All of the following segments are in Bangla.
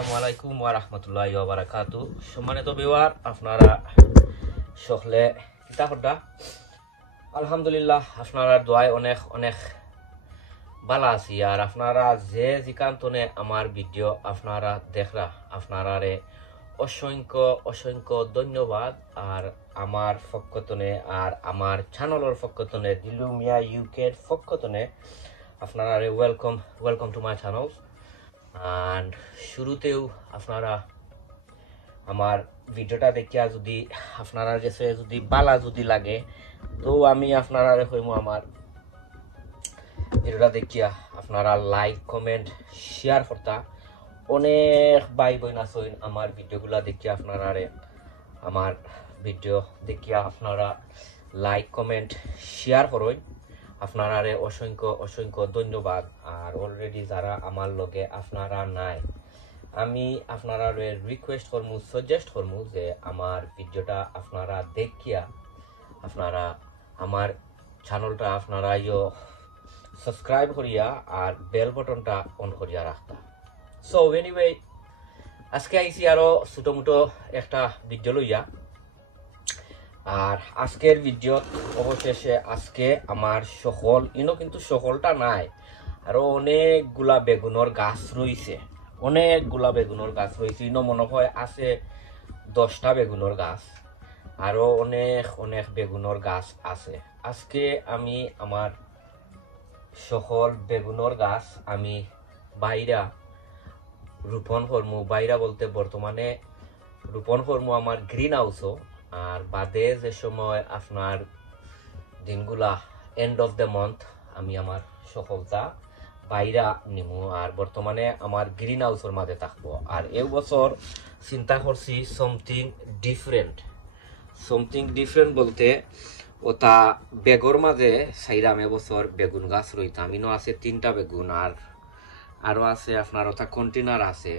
আসসালামু আলাইকুম ওয়া রাহমাতুল্লাহি ওয়া বারাকাতুহু। সম্মানিত ভিউয়ার, আপনারা সকলে কিতা করদা? আলহামদুলিল্লাহ, আপনারা দোয়ায় অনেক অনেক ভালো আছি। আর আপনারা যে যেখানে আমার ভিডিও আপনারা দেখরা, আপনারারে অসংখ্য অসংখ্য ধন্যবাদ। আর আমার পক্ষতনে আর আমার চ্যানেলের পক্ষতনে দিলু মিয়া ইউকের পক্ষতনে আপনারারে welcome to my channel. and শুরুতেও আপনারা আমার ভিডিওটা দেখিয়া যদি আপনারা কাছে যদি ভালো যদি লাগে তো আমি আপনারা কইমু আমার ভিডিওটা দেখিয়া আপনারা লাইক কমেন্ট শেয়ার করতা। অনেক ভাই বোন আছেন আমার ভিডিওগুলা দেখিয়া আপনারা আমার ভিডিও দেখিয়া আপনারা লাইক কমেন্ট শেয়ার করুন। আপনারা অসংখ্য অসংখ্য ধন্যবাদ। আর অলরেডি যারা আমার লগে আপনারা নাই, আমি আপনারা রিকোয়েস্ট করমু, সাজেস্ট করমু যে আমার ভিডিওটা আপনারা দেখিয়া আপনারা আমার চ্যানেলটা আপনারা সাবস্ক্রাইব করিয়া আর বেল বটনটা অন করিয়া রাখতা। সো এনিওয়ে, আজকে আইসি আরো ছোট মোটো একটা ভিডিও লইয়া। আর আজকের ভিডিও অবশেষে আজকে আমার সকল কিন্তু সকলটা নাই, আরো অনেকগুলা বেগুনের গাছ রয়েছে, অনেকগুলা বেগুনের গাছ রয়েছে। মনে হয় আছে 10টা বেগুনের গাছ, আরো অনেক অনেক বেগুনের গাছ আছে। আজকে আমি আমার সকল বেগুনের গাছ আমি বাইরা রোপণ করমু। বাইরা বলতে বর্তমানে রোপণ করমু আমার গ্রিন হাউসও। আর বাদে যে সময় আপনার দিনগুলা এন্ড অফ দ্য মান্থ আমি আমার সকলটা বাইরা নিমু। আর বর্তমানে আমার গ্রিন হাউসের মাঝে থাকবো। আর এই বছর চিন্তা করছি সামথিং ডিফারেন্ট বলতে ওটা বেগর মাঝে সাইরাম এবছর বেগুন গাছ রইতাম। ইনো আছে 3টা বেগুন, আর আরো আছে আপনার ওটা কন্টেনার আছে।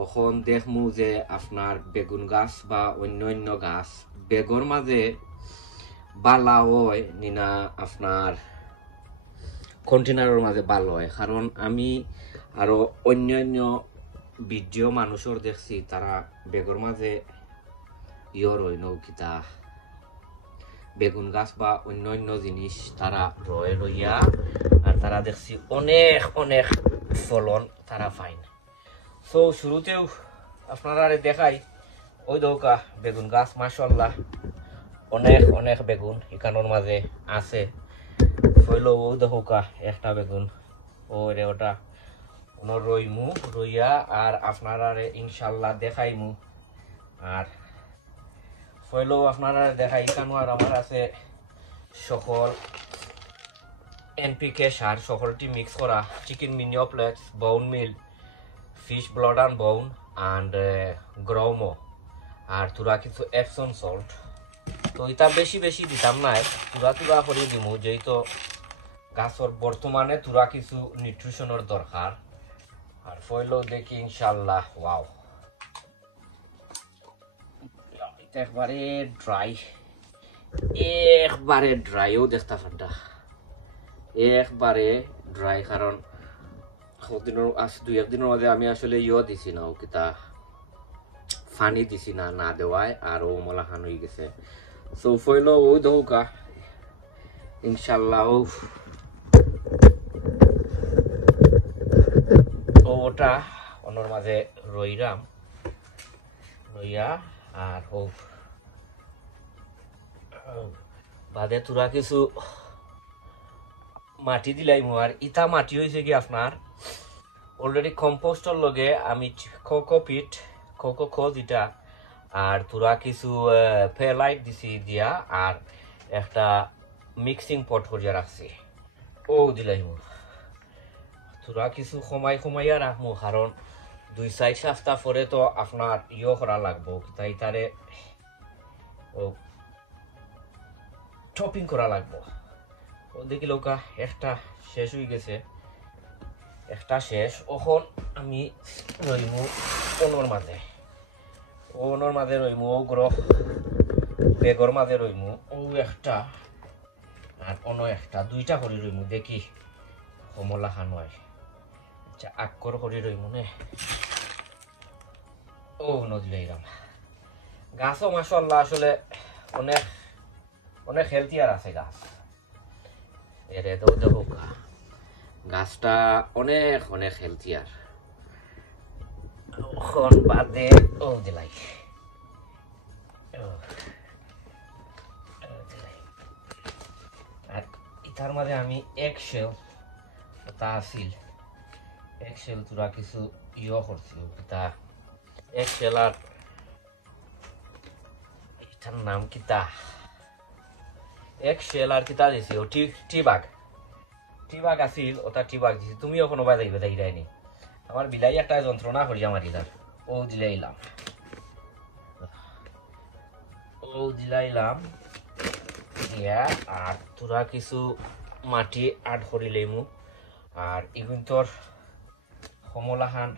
তখন দেখমু যে আপনার বেগুন গাছ বা অন্য গাছ বেগর মাঝে বালা হয় নিনা আপনার কন্টেনারের মাঝে ভালো হয়। কারণ আমি আরো অন্য ভিডিও মানুষের দেখছি তারা বেগর মাঝে হয় নৌকিতা বেগুন গাছ বা অন্য জিনিস তারা রইয়া। আর তারা দেখছি অনেক অনেক ফলন তারা পায়। সো শুরুতেও আপনারা দেখাই, ওই দৌকা বেগুন গাছ মাশাআল্লাহ অনেক অনেক বেগুন এখানোর মাঝে আছে। হইলো ও দৌকা একটা বেগুন ওরে ওটা রইমু রইয়া আর আপনারা ইনশাল্লাহ দেখাইমু। আর হইলো আপনারা দেখাই এখানো আর আমার আছে সকল NPK সার, সকলটি মিক্স করা চিকেন মিনিওপ্লেক্স, বোন মিল, fish blood and bone and গ্রোমো আর তুরা কিছু এপসন সল্ট। তো এটা বেশি বেশি দিতাম না, তুরা করে দিমু যেহেতু গাছর বর্তমানে তুরা কিছু নিউট্রিশনের দরকার। আর ফইলেও দেখি ইনশাল্লাহ ওয়াও একবারে ড্রাইও দেখতে পারতা, একবারে ড্রাই। কারণ দুই একদিনের মধ্যে আমি আসলে দিছি না, কিতা ফানি দিছি না দেওয়ায় আর ও মলা খান হয়ে গেছে। সো ফইল ও দৌকা ইনশাল্লাহ ওটা ওনার মাঝে রইয়া। আর ও বাদে তোরা কিছু মাটি দিলাইমু। আর ইটা মাটি হয়েছে কি আপনার অলরেডি কম্পোস্টর লগে আমি কোকো যেটা আর তোরা কিছু ফেলাইট দিছি দিয়া আর একটা মিক্সিং পট করিয়া রাখছি ও দিলাইমু। তোরা কিছু কমাইয়া রাখমু, কারণ 2-4 সপ্তাহ পরে তো আপনার করা লাগবো, তাই তারে ও চপিং করা লাগবো। ও দেখি লোকা একটা শেষ হয়ে গেছে, একটা শেষ। ওখন আমি রইমু ওনর মাঝে রইমু ও বেগর মাঝে রইমু ও একটা আর অন্য একটা 2টা করে রইমু। দেখি কমলা খান হয়। আচ্ছা, আক্কর করে রইমু নে। ও নদীলে এলাম গাছও মাশাআল্লাহ আসলে অনেক অনেক হেলথিয়ার আছে গাছ এরে তো দেখো গাছটা অনেক অনেক হেলথিয়ার এখন বাদে ও দিলাই আর ইতার মাঝে আমি একশেল তা আসিল একশেল তোরা কিছু ইয়ে করছি তা একশেল আর এটার নাম কিতা একশেল আর কিতা দিছি ও টি বাগ আসিল ওটা টি বাগ দিছি তুমিও কোনো বাই যাইবে তাই যায়নি আমার বিলাই একটা যন্ত্রণা করি আমার ইদার ও দিলাইলাম আর তোরা কিছু মাটি আট করি লইমু আর এগুন তোর কমলাহান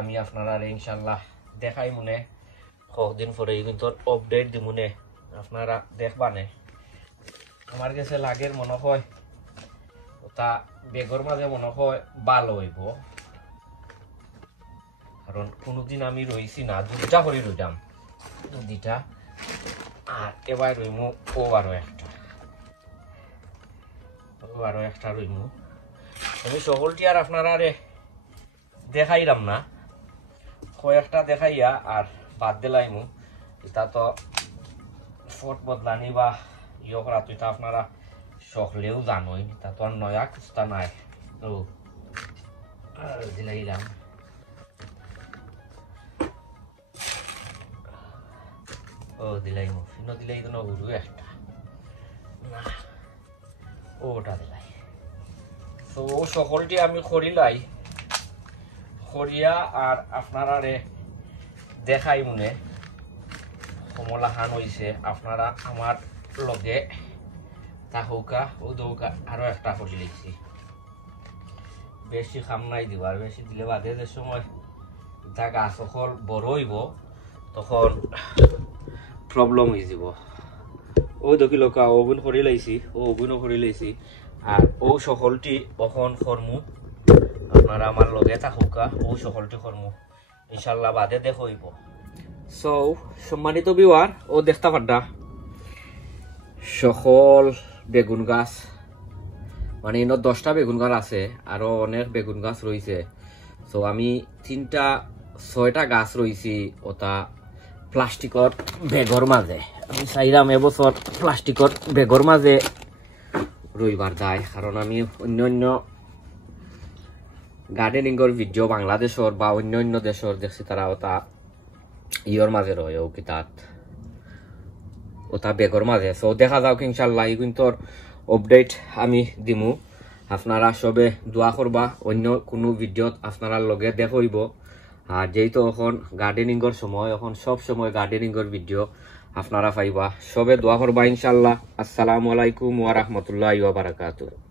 আমি আপনারা ইনশাল্লাহ দেখাই মনে কদিন পরে এগুন তোর আপডেট দিমুনে আপনারা দেখবানে আমার কাছে লাগের মনে হয় ওটা বেগর মাঝে মনে হয় ভালো হইব কারণ কোনোদিন আমি রইছি না দুটা করে রইলাম দুটা আর এবার রইমু ও আরো একটা রইমু আমি সকলটি আর আপনারা দেখাইলাম না কয়েকটা দেখাইয়া আর বাদ দিলাইমু এটা তো ফট বদলানি বা ইয়ে করা তো এটা আপনারা সকলেও জানোই তা তো আর নয়া কিছুটা নাই তো দিলাইলাম ও দিলাইমু দিলাই তো নগুরু একটা না ওটা দিলাই তো সকলটি আমি করিলাই করিয়া আর আপনারা দেখাই মনে কমলাহান হইছে আপনারা আমার লগে তাহৌকা ও দৌকা আরো একটা করি লিখছি বেশি খাম নাই দিবার বেশি দিলে বাদে যে সময় তা গাছ সকল বড় হইব তখন প্রবলেম হয়ে যাব ও দেখি লোকা ওভেন করে লাইছি ও ওভেনও করে লাইছি আর ও সকলটি অখন করমু আপনারা আমার লগে থাকুকা ও সকলটি করমু ইনশাল্লাহ বাদে দেখ হইব সো সম্মানিত ভিউয়ার ও দেখতে পাড্ডা সকল বেগুন গাছ মানে ইনো 10টা বেগুন গাছ আছে আরো অনেক বেগুন গাছ রয়েছে সো আমি 6টা গাছ রয়েছি ওটা প্লাস্টিকর বেগর মাঝে আমি চাইলাম এবছর প্লাস্টিকর বেগর মাঝে রইবার যায় কারণ আমি অন্য গার্ডেনিংর ভিডিও বাংলাদেশর বা অন্য দেশর দেখছি তারা ওটা ইয়র মাঝে রয় ও কিতাত ওটা বেগর মাঝে সো দেখা যাও ইনশাল্লাহ এই কিন্তু আপডেট আমি দিমু আপনারা সবে দোয়া করবা অন্য কোনো ভিডিওত আপনারা লগে দেখইব আর যেহেতু এখন গার্ডেনিংর সময় এখন সব সময় গার্ডেনিংর ভিডিও আপনারা পাইবা সবে দোয়া করবা ইনশাল্লাহ আসসালামু আলাইকুম ওয়া রাহমাতুল্লাহি ওয়া বারাকাতুহু।